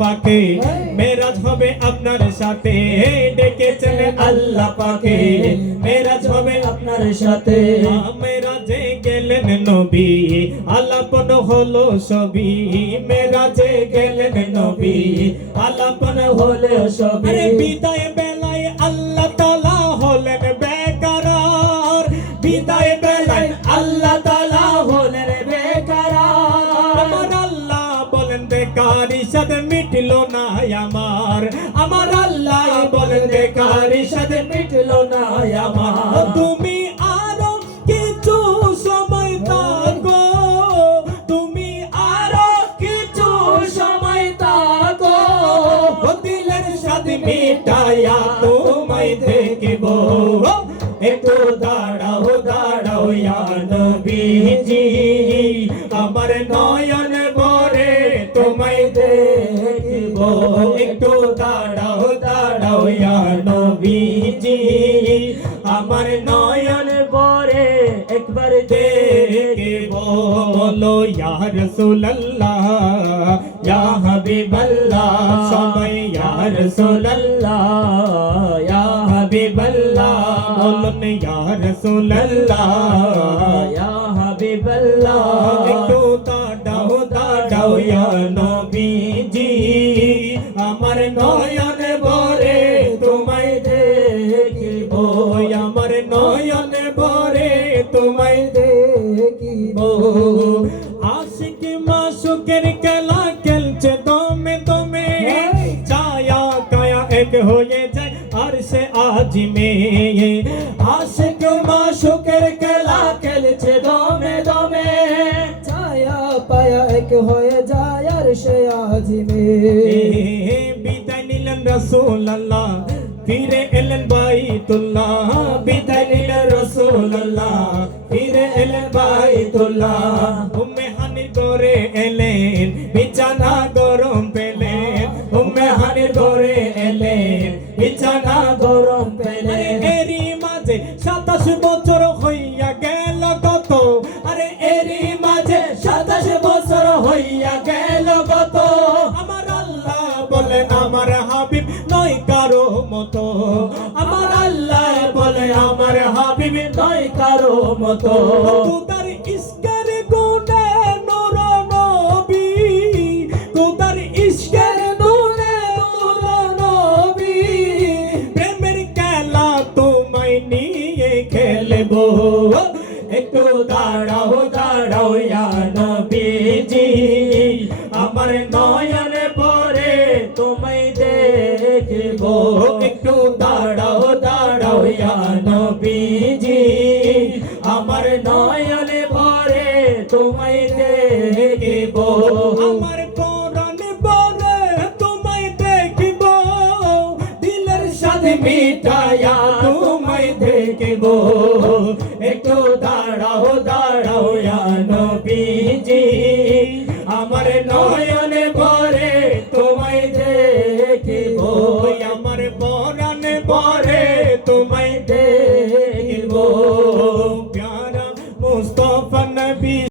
পাকে মেরাজ হবে আপনার সাথে ডেকেছেন আল্লাহ পাকে মেরাজ হবে আপনার সাথে মেরাজে গেলেন নবী আলাপন হলো সবই মেরাজে গেলেন নবী আলাপন হলে সবে আরে বিদায় বেলায় আল্লাহ তাআলা হলেন বেকরার বিদায় বেলায় আল্লাহ তাআলা হলেন বেকরার আমার আল্লাহ বলেন বেকারি সাদ মিটলো না আমার আল্লাহ বলেন বেকারি সাদ মিটলো না আমার তুমি আরো কিছু সময় থাকো তুমি আরো কিছু সময় থাকো দিলের সাথে মিটায়া তোমায় দেখব একটু দাঁড়াও দাঁড়াও ইয়া নবীজি আমার নয়ন ভরে তোমায় দেখব একটু দাঁড়াও দাঁড়াও ইয়া নবীজি আমার নয়ন পরে একবার দেখব বলো ইয়া রাসূলুল্লাহ ইয়া হাবিবাল্লাহ সবাই ইয়া রাসূলুল্লাহ ইয়া হাবিবাল্লাহ বলুন ইয়া রাসূলুল্লাহ ইয়া হাবিবাল্লাহ একটু দাঁড়াও দাঁড়াও ইয়া নবীজি আমার নয়ন ভরে তোমায় দেখব আমার নয়ন ভরে তোমায় দেখিব আশিক মাসুকের খেলা খেলছে দমে দমে ছায়া কায়া এক হয়ে যায় আর সে আজিমে আশিক মাসুকের খেলা খেলছে দমে দমে ছায়া পায়া এক হয়ে যায় আর সে আজিমে বিদায় নিলেন রাসূলুল্লাহ ফিরে এলেন বাইতুল্লাহ বিদায় নিলেন রাসূলুল্লাহ ফিরে এলেন বাইতুল্লাহ উম্মে হানির ঘরে এলেন বিছানা গরম পেলেন উম্মে হানির ঘরে এলেন বিছানা গরম পেলেন এরই মাঝে 27 বছর হইয়া গেল কত আরে এরই মাঝে 27 বছর হইয়া গেল কত আমার আল্লাহ বলেন আমার হাবিব নয় কারো মতো আমার আল্লাহ বলে আমার হাবিব নয় কারো মতো তোদার ইশকের গুণে নূর নবী তোদার ইশকের গুণে নূর নবী প্রেমের খেলা তোমায় নিয়ে খেলবো একটু দাঁড়াও দাঁড়াও ইয়া নবীজি আমার নয়ন ভরে তোমায় দেখব একটু দাঁড়াও দাঁড়াও ইয়া নবীজি আমার নয়ন ভরে তোমায় দেখব আমার পরাণ ভরে তোমায় দেখব দিলের সাথে মিটায়া তোমায় দেখব একটু দাঁড়াও দাঁড়াও ইয়া নবীজি আমার নয়ন ভরে